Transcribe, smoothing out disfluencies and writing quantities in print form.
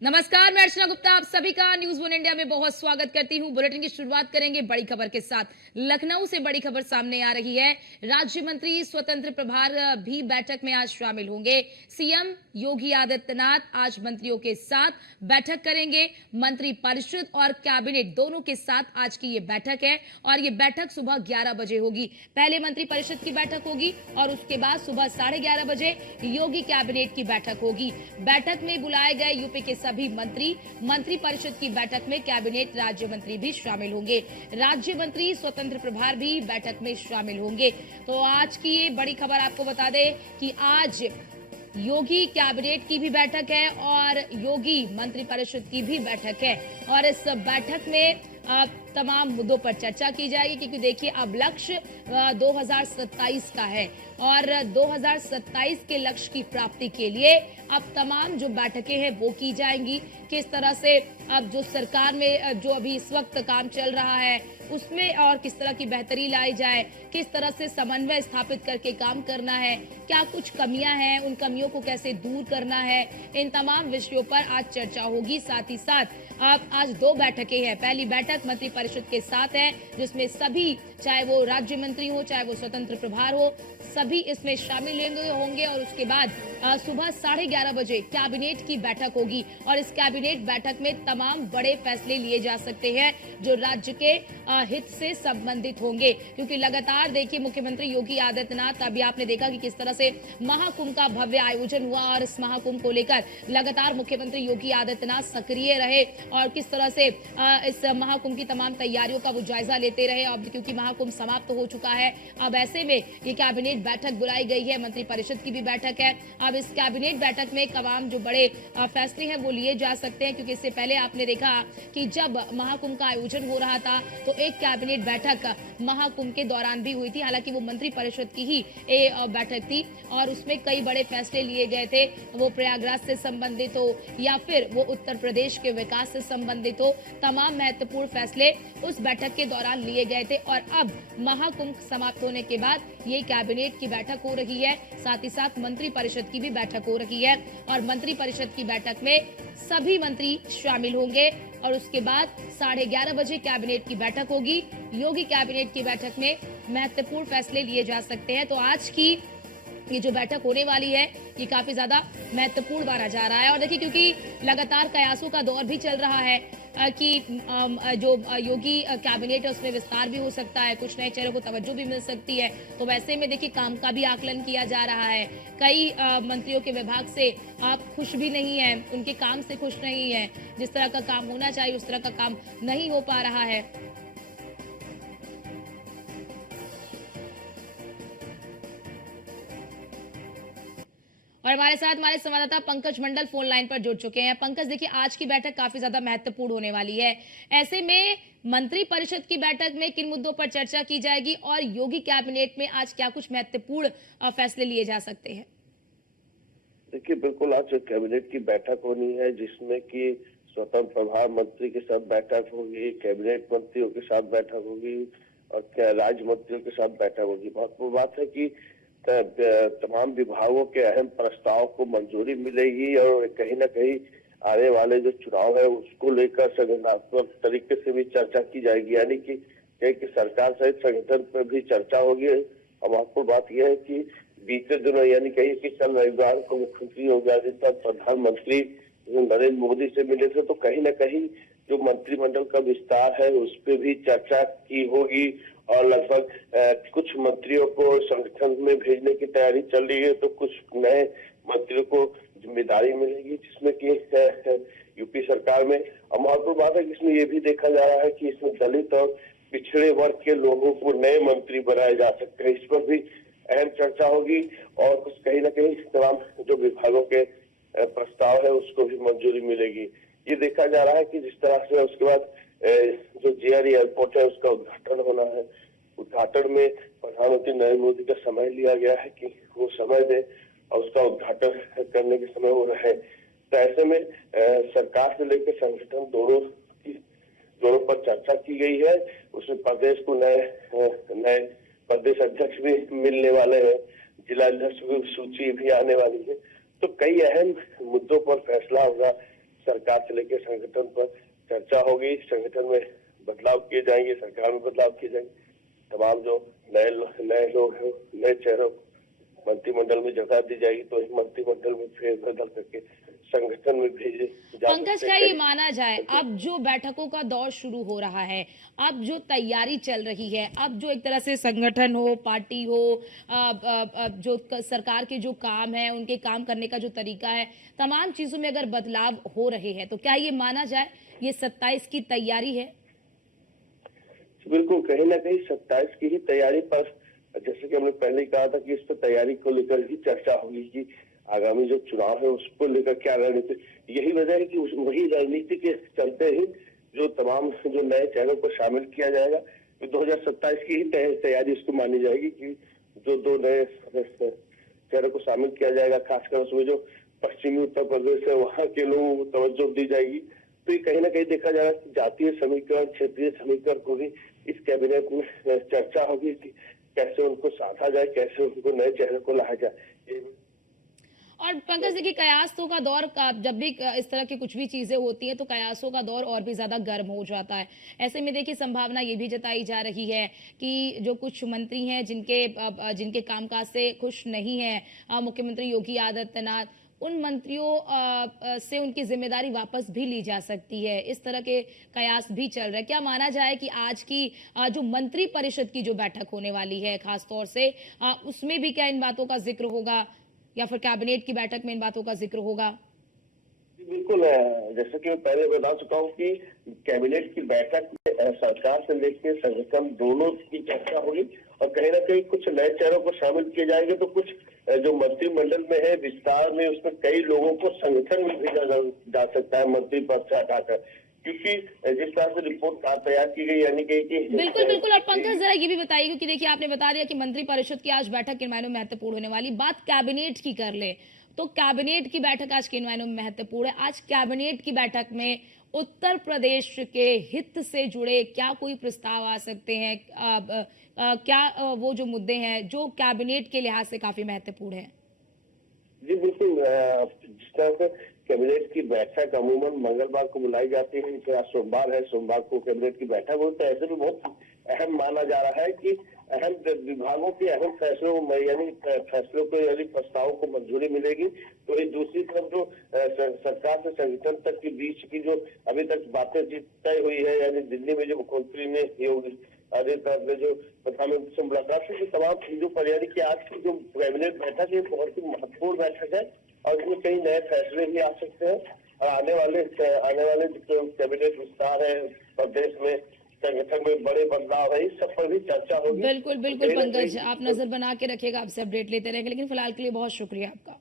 नमस्कार, मैं अर्चना गुप्ता आप सभी का न्यूज वन इंडिया में बहुत स्वागत करती हूं। बुलेटिन की शुरुआत करेंगे बड़ी खबर के साथ। लखनऊ से बड़ी खबर सामने आ रही है। राज्य मंत्री स्वतंत्र प्रभार भी बैठक में आज शामिल होंगे। सीएम योगी आदित्यनाथ आज मंत्रियों के साथ बैठक करेंगे। मंत्री परिषद और कैबिनेट दोनों के साथ आज की ये बैठक है और ये बैठक सुबह 11 बजे होगी। पहले मंत्री परिषद की बैठक होगी और उसके बाद सुबह 11:30 बजे योगी कैबिनेट की बैठक होगी। बैठक में बुलाए गए यूपी के सभी मंत्री परिषद की बैठक में कैबिनेट राज्य मंत्री भी शामिल होंगे। राज्य मंत्री स्वतंत्र प्रभार भी बैठक में शामिल होंगे। तो आज की ये बड़ी खबर आपको बता दें कि आज योगी कैबिनेट की भी बैठक है और योगी मंत्री परिषद की भी बैठक है और इस बैठक में तमाम मुद्दों पर चर्चा की जाएगी क्योंकि देखिए अब लक्ष्य 2027 का है और 2027 के लक्ष्य की प्राप्ति के लिए अब तमाम जो बैठकें हैं वो की जाएंगी। किस तरह से अब जो सरकार में जो अभी इस वक्त काम चल रहा है उसमें और किस तरह की बेहतरी लाई जाए, किस तरह से समन्वय स्थापित करके काम करना है, क्या कुछ कमियां हैं, उन कमियों को कैसे दूर करना है, इन तमाम विषयों पर आज चर्चा होगी। साथ ही साथ अब आज 2 बैठकें हैं। पहली बैठक मंत्री परिषद के साथ है जिसमें सभी, चाहे वो राज्य मंत्री हो चाहे वो स्वतंत्र प्रभार हो, सभी इसमें शामिल होंगे और उसके बाद सुबह 11:30 बजे कैबिनेट की बैठक होगी और इस कैबिनेट बैठक में तमाम बड़े फैसले लिए जा सकते हैं जो राज्य के हित से संबंधित होंगे क्योंकि लगातार देखिए मुख्यमंत्री योगी आदित्यनाथ, अभी आपने देखा कि किस तरह से महाकुंभ का भव्य आयोजन हुआ और इस महाकुंभ को लेकर लगातार मुख्यमंत्री योगी आदित्यनाथ सक्रिय रहे और किस तरह से इस महाकुंभ की तमाम तैयारियों का वो जायजा लेते रहे। अब क्योंकि महाकुंभ समाप्त हो चुका है, अब ऐसे में ये कैबिनेट बैठक बुलाई गई है, मंत्री परिषद की भी बैठक है। अब इस कैबिनेट बैठक में तमाम जो बड़े फैसले हैं वो लिए जा सकते हैं क्योंकि इससे पहले आपने देखा कि जब महाकुंभ का आयोजन हो रहा था तो एक कैबिनेट बैठक महाकुंभ के दौरान भी हुई थी। हालांकि वो मंत्री परिषद की ही बैठक थी और उसमें कई बड़े फैसले लिए गए थे, वो प्रयागराज से संबंधित हो या फिर वो उत्तर प्रदेश के विकास से संबंधित हो, तमाम महत्वपूर्ण फैसले उस बैठक के दौरान लिए गए थे और अब महाकुंभ समाप्त होने के बाद ये कैबिनेट की बैठक हो रही है। साथ ही साथ मंत्री परिषद की भी बैठक हो रही है और मंत्री परिषद की बैठक में सभी मंत्री शामिल होंगे और उसके बाद 11:30 बजे कैबिनेट की बैठक होगी। योगी कैबिनेट की बैठक में महत्वपूर्ण फैसले लिए जा सकते हैं। तो आज की ये जो बैठक होने वाली है ये काफी ज्यादा महत्वपूर्ण माना जा रहा है और देखिए क्योंकि लगातार कयासों का दौर भी चल रहा है कि जो योगी कैबिनेट है उसमें विस्तार भी हो सकता है, कुछ नए चेहरों को तवज्जो भी मिल सकती है। तो वैसे में देखिए काम का भी आकलन किया जा रहा है। कई मंत्रियों के विभाग से आप खुश भी नहीं है, उनके काम से खुश नहीं है, जिस तरह का काम होना चाहिए उस तरह का काम नहीं हो पा रहा है। और हमारे साथ हमारे संवाददाता पंकज मंडल फोन लाइन पर जुड़ चुके हैं। पंकज, देखिए आज की बैठक काफी ज्यादा महत्वपूर्ण होने वाली है। ऐसे में मंत्री परिषद की बैठक में किन मुद्दों पर चर्चा की जाएगी और योगी कैबिनेट में आज क्या कुछ महत्वपूर्ण फैसले लिए जा सकते हैं? देखिए, बिल्कुल आज कैबिनेट की बैठक होनी है जिसमें कि स्वतंत्र प्रभार मंत्री के साथ बैठक होगी, कैबिनेट मंत्रियों के साथ बैठक होगी और राज्य मंत्रियों के साथ बैठक होगी। महत्वपूर्ण बात है कि तमाम विभागों के अहम प्रस्ताव को मंजूरी मिलेगी और कहीं ना कहीं आने वाले जो चुनाव है उसको लेकर संगठनात्मक तरीके से भी चर्चा की जाएगी, यानी कि सरकार सहित संगठन पर भी चर्चा होगी। और महत्वपूर्ण बात यह है कि बीते दिनों यानी कहीं कि कल रविवार को मुख्यमंत्री योगी आदित्यनाथ प्रधानमंत्री नरेंद्र मोदी से मिले थे, तो कहीं ना कहीं जो मंत्रिमंडल का विस्तार है उस पर भी चर्चा की होगी और लगभग कुछ मंत्रियों को संगठन में भेजने की तैयारी चल रही है, तो कुछ नए मंत्रियों को जिम्मेदारी मिलेगी जिसमें कि यूपी सरकार में। और महत्वपूर्ण बात है कि इसमें ये भी देखा जा रहा है कि इसमें दलित और पिछड़े वर्ग के लोगों को नए मंत्री बनाए जा सकते हैं, इस पर भी अहम चर्चा होगी और कुछ कहीं ना कहीं तमाम जो विभागों के प्रस्ताव है उसको भी मंजूरी मिलेगी। ये देखा जा रहा है कि जिस तरह से उसके बाद जो जेआर एयरपोर्ट है उसका उद्घाटन होना है, उद्घाटन में प्रधानमंत्री नरेंद्र मोदी का समय लिया गया है कि वो समय दे और उसका उद्घाटन करने के समय वो रहे। तो ऐसे में सरकार से लेकर संगठन दोनों पर चर्चा की गई है। उसमें प्रदेश को नए प्रदेश अध्यक्ष भी मिलने वाले हैं, जिला अध्यक्ष की सूची भी आने वाली है। तो कई अहम मुद्दों पर फैसला होगा। सरकार से लेकर संगठन पर चर्चा होगी, संगठन में बदलाव किए जाएंगे, सरकार में बदलाव किए जाएंगे, तमाम जो नए लोग हैं, नए चेहरों मंत्रिमंडल में जगह दी जाएगी, तो इस मंत्रिमंडल में फेरबदल करके संगठन में भेजे जा पंकज, सकते क्या हैं। ये माना जाए अब जो बैठकों का दौर शुरू हो रहा है, अब जो तैयारी चल रही है, अब जो एक तरह से संगठन हो, पार्टी हो, जो सरकार के जो काम है, उनके काम करने का जो तरीका है, तमाम चीजों में अगर बदलाव हो रहे हैं, तो क्या ये माना जाए ये 27 की तैयारी है? बिल्कुल, कहीं ना कहीं 27 की ही तैयारी पर, जैसे कि हमने पहले ही कहा था कि इस पर तैयारी को लेकर ही चर्चा होगी कि आगामी जो चुनाव है उसको लेकर क्या रणनीति। यही वजह है कि वही रणनीति के चलते ही जो तमाम जो नए चेहरों को शामिल किया जाएगा, तो 2027 की ही तैयारी इसको मानी जाएगी कि जो दो नए चेहरों को शामिल किया जाएगा, खासकर उसमें जो पश्चिमी उत्तर प्रदेश है वहाँ के लोगों को तवज्जो दी जाएगी। तो ये कहीं ना कहीं देखा जाएगा कि जातीय समीकरण, क्षेत्रीय समीकरण को भी इस कैबिनेट में चर्चा होगी कि कैसे उनको साधा जाए, कैसे उनको नए चेहरे को लाया जाए। और पंकज देखिए, कयासों का दौर का जब भी इस तरह की कुछ भी चीजें होती हैं तो कयासों का दौर और भी ज्यादा गर्म हो जाता है। ऐसे में देखिए संभावना ये भी जताई जा रही है कि जो कुछ मंत्री हैं जिनके कामकाज से खुश नहीं है मुख्यमंत्री योगी आदित्यनाथ, उन मंत्रियों से उनकी जिम्मेदारी वापस भी ली जा सकती है। इस तरह के कयास भी चल रहे हैं। क्या माना जाए कि आज की जो मंत्री परिषद की जो बैठक होने वाली है खासतौर से उसमें भी क्या इन बातों का जिक्र होगा, या फिर कैबिनेट की बैठक में इन बातों का जिक्र होगा? बिल्कुल, जैसा कि मैं पहले बता चुका हूँ कि कैबिनेट की बैठक में सरकार से लेकर संगठन दोनों की चर्चा होगी और कहीं ना कहीं कुछ नए चेहरों को शामिल किए जाएंगे, तो कुछ जो मंत्रिमंडल में है विस्तार में उसमें कई लोगों को संगठन में भेजा जा सकता है मंत्री पद से हटाकर, क्योंकि जिस तरह से रिपोर्ट कार्ड तैयार की गई, यानी कि बिल्कुल बिल्कुल। और पंकज जरा ये भी बताइए, क्योंकि देखिए आपने बता दिया कि मंत्री परिषद की आज बैठक किन मायनों में महत्वपूर्ण होने वाली। बात कैबिनेट की कर ले तो कैबिनेट की बैठक आज किन मायनों में महत्वपूर्ण है? आज कैबिनेट की बैठक में उत्तर प्रदेश के हित से जुड़े क्या कोई प्रस्ताव आ सकते हैं? क्या वो जो मुद्दे हैं जो कैबिनेट के लिहाज से काफी महत्वपूर्ण है? जी बिल्कुल, जिस तरह से कैबिनेट की बैठक अमूमन मंगलवार को बुलाई जाती है, जैसे आज सोमवार है, सोमवार को कैबिनेट की बैठक होती है, ऐसे भी बहुत अहम माना जा रहा है कि अहम विभागों के अहम फैसलों यानी फैसलों को यानी प्रस्तावों को मंजूरी मिलेगी। तो ये दूसरी तरफ जो सरकार से संगठन तक के बीच की जो अभी तक बातें तय हुई है, यानी दिल्ली में जो मुख्यमंत्री ने योगी आदित्यनाथ ने जो प्रधानमंत्री से मुलाकात की, तमाम चीजों पर, यानी कि आज की जो कैबिनेट बैठक है बहुत ही महत्वपूर्ण बैठक है और इसमें कई नए फैसले भी आ सकते हैं और आने वाले जो कैबिनेट विस्तार है, प्रदेश में संगठन में बड़े बदलाव है, इस सब पर भी चर्चा होगी। बिल्कुल बिल्कुल पंकज, आप नजर बना के रखिएगा, आपसे अपडेट लेते रहेंगे, लेकिन फिलहाल के लिए बहुत शुक्रिया आपका।